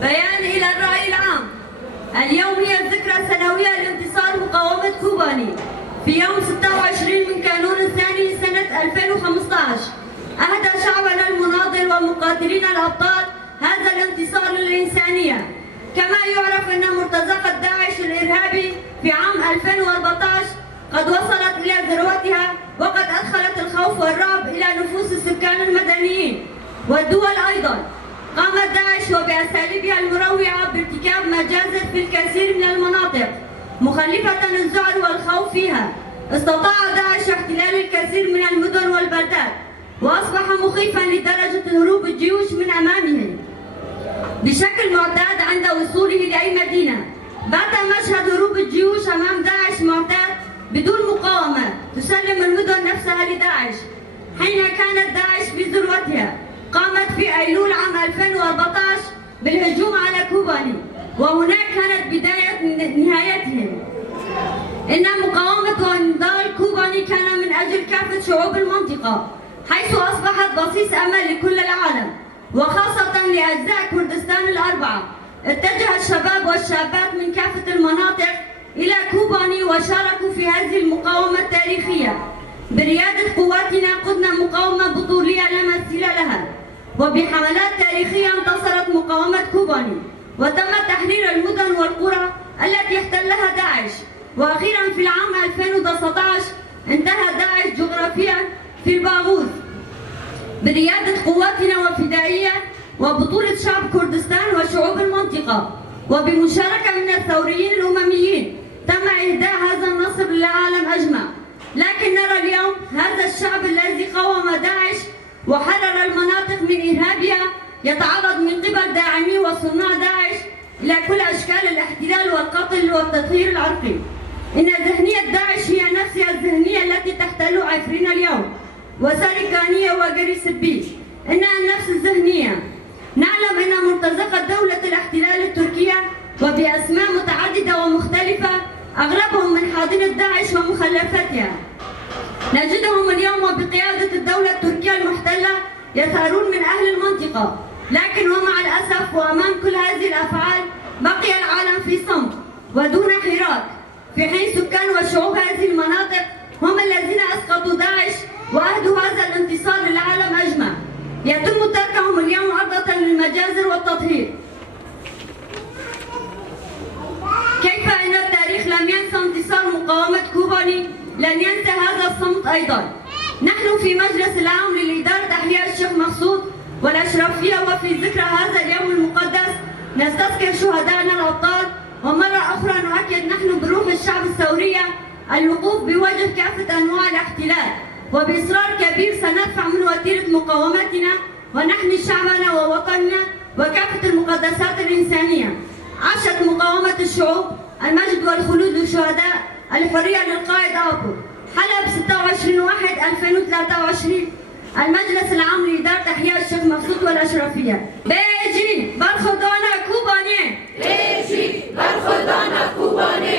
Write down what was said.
بيان إلى الرأي العام. اليوم هي الذكرى السنوية لانتصار مقاومة كوباني في يوم 26 من كانون الثاني سنة 2015. أهدى شعبنا المناضل ومقاتلينا الأبطال هذا الانتصار للإنسانية. كما يعرف أن مرتزقة داعش الإرهابي في عام 2014 قد وصلت إلى ذروتها، وقد أدخلت الخوف والرعب إلى نفوس السكان المدنيين والدول أيضا. قامت داعش وبأساليبها المروعة بارتكاب مجازر في الكثير من المناطق مخلفة الذعر والخوف فيها. استطاع داعش احتلال الكثير من المدن والبلدات، وأصبح مخيفا لدرجة هروب الجيوش من أمامه بشكل معتاد. عند وصوله لأي مدينة بات مشهد هروب الجيوش أمام داعش معتاد بدون مقاومة تسلم المدن نفسها لداعش. حين كانت داعش في ذروتها قامت في أيلول عام 2014 بالهجوم على كوباني، وهناك كانت بداية نهايتهم. إن مقاومة ونضال كوباني كان من أجل كافة شعوب المنطقة، حيث أصبحت بصيص أمل لكل العالم وخاصة لأجزاء كردستان الأربعة. اتجه الشباب والشابات من كافة المناطق إلى كوباني وشاركوا في هذه المقاومة التاريخية. بريادة قواتنا قدنا مقاومة بطولية لا مثيل لها، وبحملات تاريخية انتصرت مقاومة كوباني، وتم تحرير المدن والقرى التي احتلها داعش. وأخيرا في العام 2019 انتهى داعش جغرافيا في الباغوث بريادة قواتنا وفدائية وبطولة شعب كردستان وشعوب المنطقة، وبمشاركة من الثوريين الأمميين تم إهداء هذا النصر للعالم أجمع. لكن نرى اليوم هذا الشعب الذي قاوم داعش وحرر المناطق من إرهابها يتعرض من قبل داعمي وصناع داعش إلى كل أشكال الاحتلال والقتل والتطهير العرقي. إن ذهنية داعش هي نفسها الذهنية التي تحتل عفرين اليوم، وساركانية وجري سبيل إنها نفس الذهنية. نعلم أن مرتزقة دولة الاحتلال التركية وبأسماء متعددة ومختلفة أغلبهم من حاضنة داعش ومخلفاتها، نجدهم اليوم وبقيادة الدولة التركية المحتلة يثارون من أهل المنطقة. لكن ومع الأسف وأمام كل هذه الأفعال بقي العالم في صمت ودون حراك، في حين سكان وشعوب هذه المناطق هم الذين أسقطوا داعش وأهدوا هذا الانتصار للعالم أجمع. يتم تركهم اليوم عرضة للمجازر والتطهير. كيف أن التاريخ لم ينسى انتصار مقاومة كوباني، لن ينسى هذا الصمت أيضا. نحن في مجلس العام للإدارة أحياء الشيخ مقصود والأشرفية وفي ذكرى هذا اليوم المقدس نستذكر شهدائنا الأبطال، ومرة أخرى نؤكد نحن بروح الشعب الثورية الوقوف بوجه كافة أنواع الاحتلال، وبإصرار كبير سندفع من وتيرة مقاومتنا ونحمي شعبنا ووطننا وكافة المقدسات الإنسانية. عاشت مقاومة الشعوب، المجد والخلود للشهداء، الحرية للقائد أبو حلب 26/1/2023. المجلس العام لإدارة أحياء الشيخ مقصود والأشرفية. بيجي برخدانا كوباني، بيجي برخدانا كوباني.